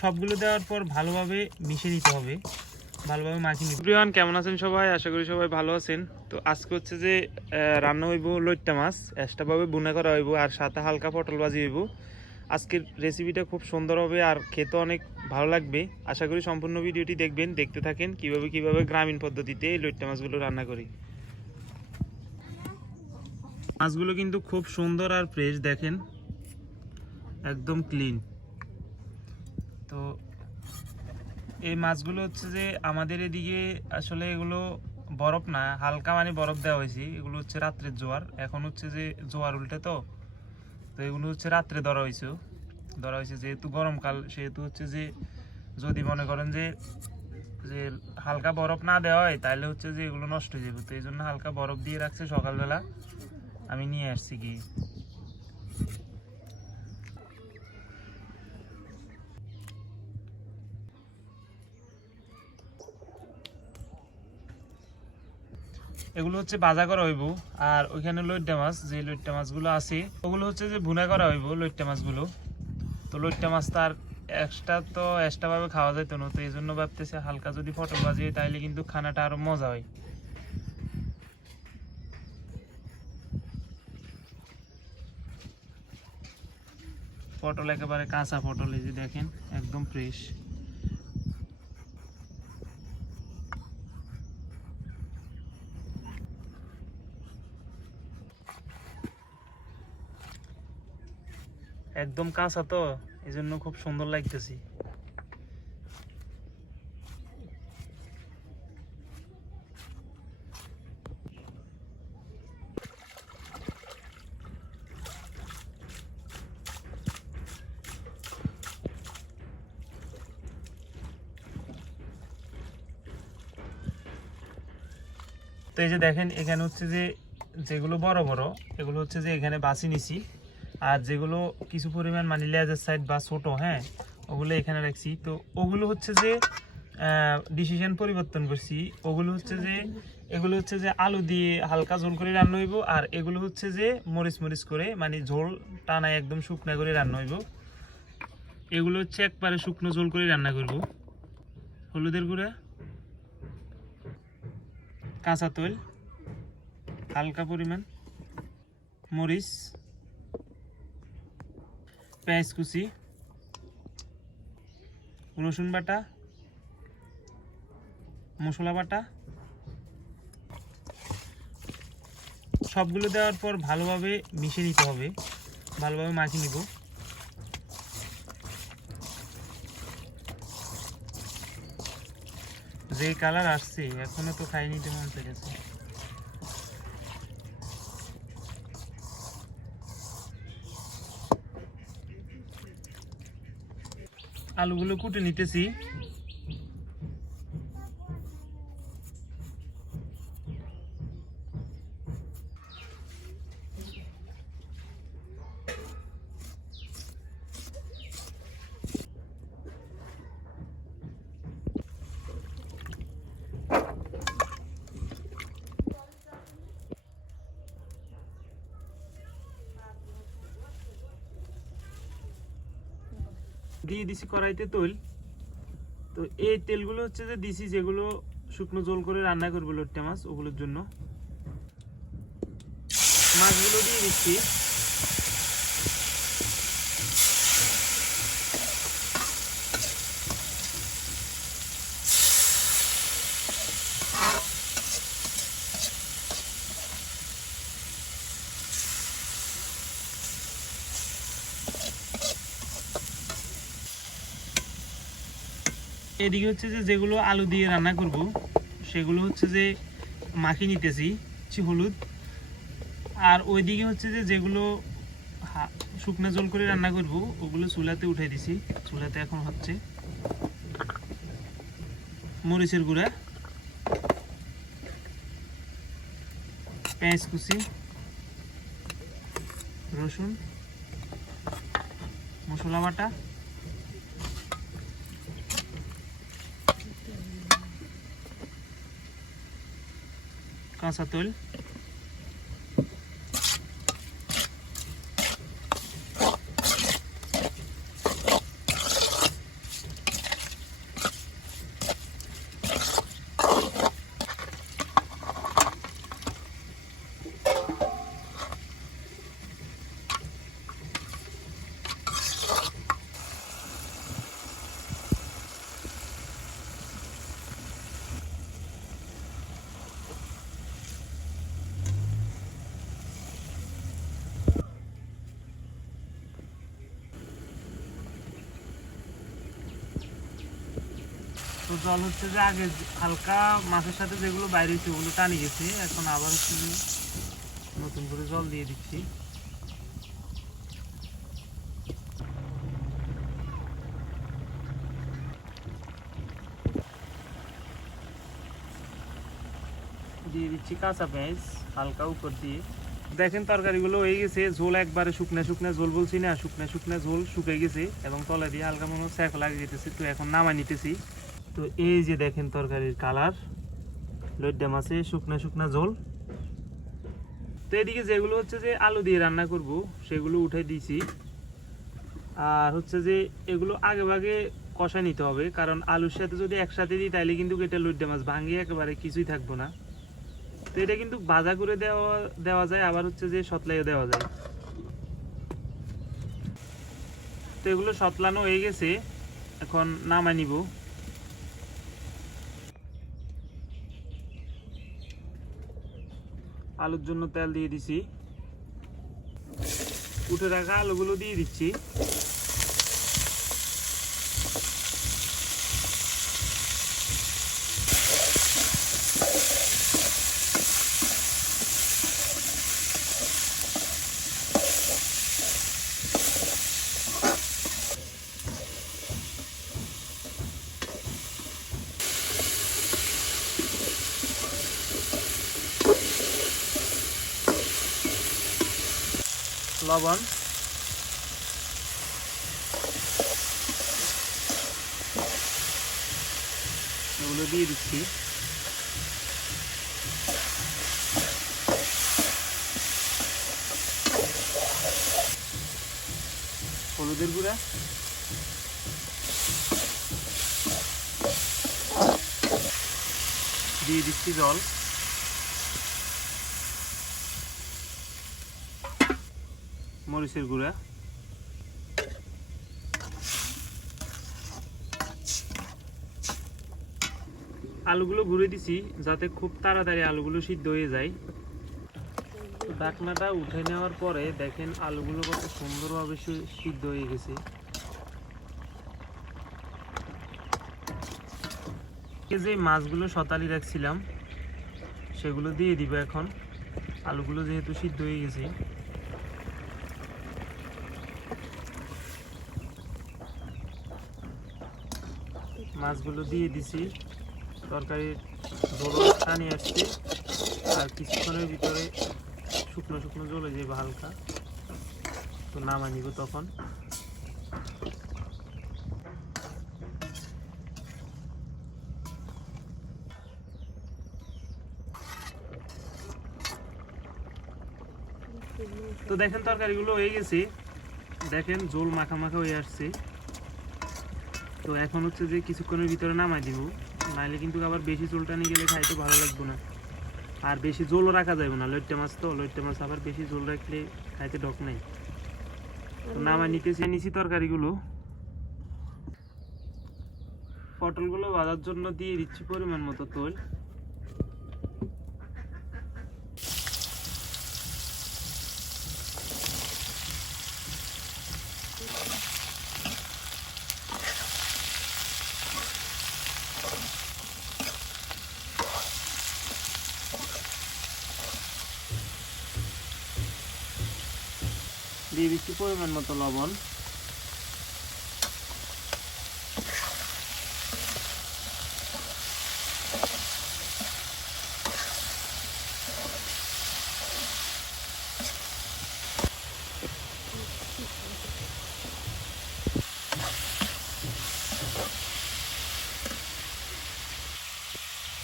সবগুলো দেওয়ার পর ভালোভাবে মিশিয়ে নিতে হবে, ভালোভাবে মাখিয়ে নিতে। প্রিয়ান, কেমন আছেন সবাই? আশা করি সবাই ভালো আছেন। তো আজকে হচ্ছে যে রান্না হইব লইট্টা মাছ, এক্সট্রাভাবে বুনা করা হইব আর সাথে হালকা পটল ভাজি হইব। আজকের রেসিপিটা খুব সুন্দর হবে আর খেতে অনেক ভালো লাগবে। আশা করি সম্পূর্ণ ভিডিওটি দেখবেন, দেখতে থাকেন কিভাবে গ্রামীণ পদ্ধতিতে এই লইট্টা মাছগুলো রান্না করি। মাছগুলো কিন্তু খুব সুন্দর আর ফ্রেশ, দেখেন একদম ক্লিন। তো এই মাছগুলো হচ্ছে যে আমাদের এদিকে আসলে এগুলো বরফ না, হালকা মানে বরফ দেওয়া হয়েছে। এগুলো হচ্ছে রাত্রের জোয়ার, এখন হচ্ছে যে জোয়ার উল্টে, তো এগুলো হচ্ছে রাত্রে ধরা হয়েছে যেহেতু গরমকাল, সেহেতু হচ্ছে যে যদি মনে করেন যে যে হালকা বরফ না দেওয়া হয় তাহলে হচ্ছে যে এগুলো নষ্ট হয়ে যাবে। তো এই জন্য হালকা বরফ দিয়ে রাখছে, সকালবেলা আমি নিয়ে আসছি কি। এগুলো হচ্ছে ভাজা করা হইব। আর ওইখানে লইট্টা মাছ, যে লইট্টা মাছগুলো আছে ওগুলো হচ্ছে যে ভুনা করা হইব লইট্টা মাছগুলো। তো লইট্টা মাছ তার এক্সট্রাভাবে খাওয়া যেত না, তো এই জন্য ভাবতেছে হালকা যদি পটল ভাজি হয় তাহলে কিন্তু খানাটা আরো মজা হয়। পটল একেবারে কাঁচা পটল, এই যে দেখেন একদম ফ্রেশ। একদম কাঁচা, তো এই জন্য খুব সুন্দর লাগতেছে। তো এই যে দেখেন এখানে হচ্ছে যে যেগুলো বড় বড় এগুলো হচ্ছে যে এখানে বাছি নিছি, আর যেগুলো কিছু পরিমাণ মানে লেজের সাইড বা ছোট, হ্যাঁ, ওগুলো এখানে রাখছি। তো ওগুলো হচ্ছে যে ডিসিশন পরিবর্তন করছি। ওগুলো হচ্ছে যে এগুলো হচ্ছে যে আলু দিয়ে হালকা ঝোল করে রান্না হইব, আর এগুলো হচ্ছে যে মরিচ মরিচ করে মানে ঝোল টানায় একদম শুকনো করে রান্না হইব। এগুলো হচ্ছে একবারে শুকনো ঝোল করে রান্না করব। হলুদের গুঁড়া, কাঁচা তেল হালকা পরিমাণ, মরিচ, পেঁয়াজ কুচি, রসুন বাটা, মশলা বাটা, সবগুলো দেওয়ার পর ভালোভাবে মিশিয়ে নিতে হবে, ভালোভাবে মাখিয়ে নিব। যে কালার আসছে এখনো তো খাই নিতে মন চাইছে। আলুগুলো কুটে নিতেছি। দিয়ে দিছি কড়াইতে তেল। তো এই তেলগুলো হচ্ছে যে দিছি যেগুলো শুকনো ঝোল করে রান্না করবো লইট্টা মাছ, ওগুলোর জন্য মাছগুলো দিয়ে দিচ্ছি। এদিকে হচ্ছে যে যেগুলো আলু দিয়ে রান্না করব সেগুলো হচ্ছে যে মাখিয়ে নিতেছি হলুদ। আর ওইদিকে হচ্ছে যে যেগুলো শুকনো ঝোল করে রান্না করব ওগুলো চুলাতে উঠাই দিছি। চুলাতে এখন হচ্ছে মরিচের গুঁড়া, পেঁয়াজ কুচি, রসুন, মশলা বাটা, কাঁচা তেল, তো জল হচ্ছে যে আগে হালকা মাছের সাথে যেগুলো বাইরে হচ্ছে ওগুলো টানি গেছে, এখন আবার হচ্ছে যে নতুন করে জল দিয়ে দিচ্ছি। দিয়ে দিচ্ছি কাঁচা পেঁয়াজ হালকা উপর দিয়ে। দেখেন তরকারিগুলো হয়ে গেছে, ঝোল একবারে শুকনা শুকনা ঝোল বলছি না, শুকনা শুকনা ঝোল শুকিয়ে গেছে এবং তলা দিয়ে হালকা মনে স্যাক লাগে যেতেছে। তো এখন নামাই নিতেছি। তো এই যে দেখেন তরকারির কালার, লইট্টা মাছে শুকনা শুকনা ঝোল। তো এদিকে যেগুলো হচ্ছে যে আলু দিয়ে রান্না করব সেগুলো উঠে দিয়েছি। আর হচ্ছে যে এগুলো আগে ভাগে কষা নিতে হবে, কারণ আলুর সাথে যদি একসাথে দিই তাহলে কিন্তু এটা লইট্টা মাছ ভাঙিয়ে একেবারে কিছুই থাকবো না। তো এটা কিন্তু ভাজা করে দেওয়া যায়, আবার হচ্ছে যে সতলাইও দেওয়া যায়। তো এগুলো সতলানো হয়ে গেছে, এখন নামাই নিব। আলুর জন্য তেল দিয়ে দিছি, উঠে রাখা আলুগুলো দিয়ে দিচ্ছি। লবণ, এগুলো দিয়ে দিচ্ছি। হলুদের গুঁড়া, দিয়ে দিচ্ছি জল, মরিচের গুঁড়া, আলুগুলো ঘুরে দিছি যাতে খুব তাড়াতাড়ি আলুগুলো সিদ্ধ হয়ে যায়। তো ঢাকনাটা উঠে নেওয়ার পরে দেখেন আলুগুলো কত সুন্দরভাবে সিদ্ধ হয়ে গেছে। যে মাছগুলো সতালি রাখছিলাম সেগুলো দিয়ে দিব এখন, আলুগুলো যেহেতু সিদ্ধ হয়ে গেছে। মাছগুলো দিয়ে দিছি, তরকারির ঝোল টানিয়ে আসছে, আর কিছুক্ষণের ভিতরে শুকনো শুকনো জ্বলে যাবে হালকা। তো নামাই নিব তখন। তো দেখেন তরকারিগুলো হয়ে গেছে, দেখেন ঝোল মাখা মাখা হয়ে আসছে। তো এখন হচ্ছে যে কিছুক্ষণের ভিতরে নামাই দিব, নাইলে কিন্তু আবার বেশি ঝোলটা নিয়ে গেলে খাইতে ভালো লাগবে না। আর বেশি ঝোলও রাখা যাবে না, লইট্টা মাছ তো, লইট্টা মাছ আবার বেশি ঝোল রাখলে খাইতে ডক নাই। তো নামাই নিছি তরকারিগুলো। পটলগুলো ভাজার জন্য দিয়ে দিচ্ছি পরিমাণ মতো তেল। দিয়ে দিচ্ছি পরিমাণ মতো লবণ।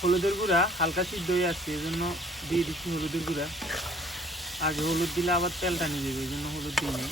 হলুদের গুঁড়া হালকা সিদ্ধ হয়ে আসছে, এই জন্য দিয়ে দিচ্ছি হলুদের গুঁড়া। আগে হলুদ দিলে আবার তেলটা নিয়ে যাবে, এই জন্য হলুদ দিই নি।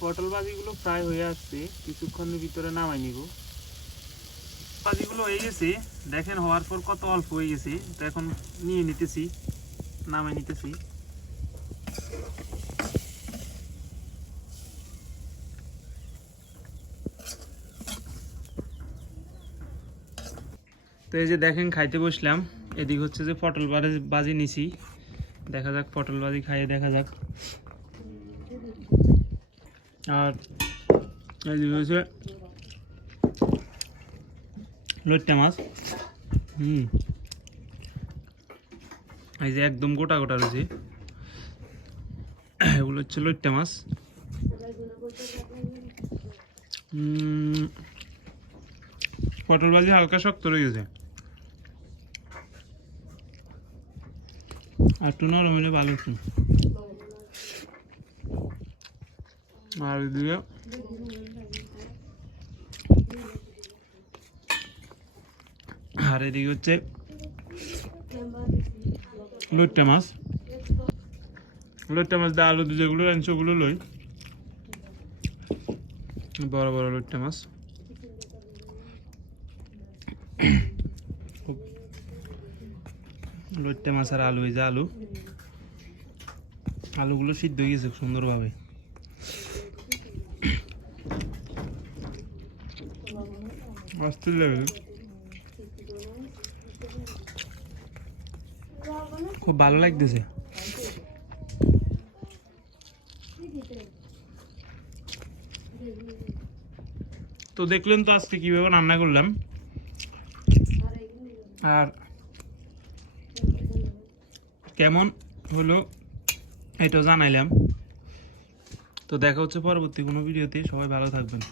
পটল ভাজিগুলো ফ্রাই হয়ে আসছে, কিছুক্ষণের ভিতরে নামাই নিব। ভাজিগুলো হয়ে গেছে, দেখেন হওয়ার পর কত অল্প হয়ে গেছে। তো এখন নিয়ে নিতেছি। নামাই নিতেছি। তো এই যে দেখেন খাইতে বসলাম, এদিক হচ্ছে যে পটল বাজি নিছি, দেখা যাক পটল বাজি খাইয়ে দেখা যাক। আর এদিক হচ্ছে লইট্টা মাছ, এই যে একদম গোটা গোটা রয়েছে, এগুলো হচ্ছে লইট্টা মাছ। পটল ভাজি হালকা শক্ত রয়ে গেছে, আর একটু নরম হলে ভালো একটু। আর এদিকে হচ্ছে লইট্টা মাছ। লইট্টা মাছ দিয়ে আলু দিয়ে যেগুলো আনছে ওগুলো লই, বড় বড় লইট্টা মাছ। লইট্টা মাছ আর আলু, এই যে আলুগুলো সিদ্ধ হয়ে গেছে সুন্দরভাবে। অস্থির লাগে, খুব ভালো লাগতেছে। তো দেখলেন তো আজকে কিভাবে রান্না করলাম, আর কেমন হলো এটাও জানাইলাম। তো দেখা হচ্ছে পরবর্তী কোনো ভিডিওতে, সবাই ভালো থাকবেন।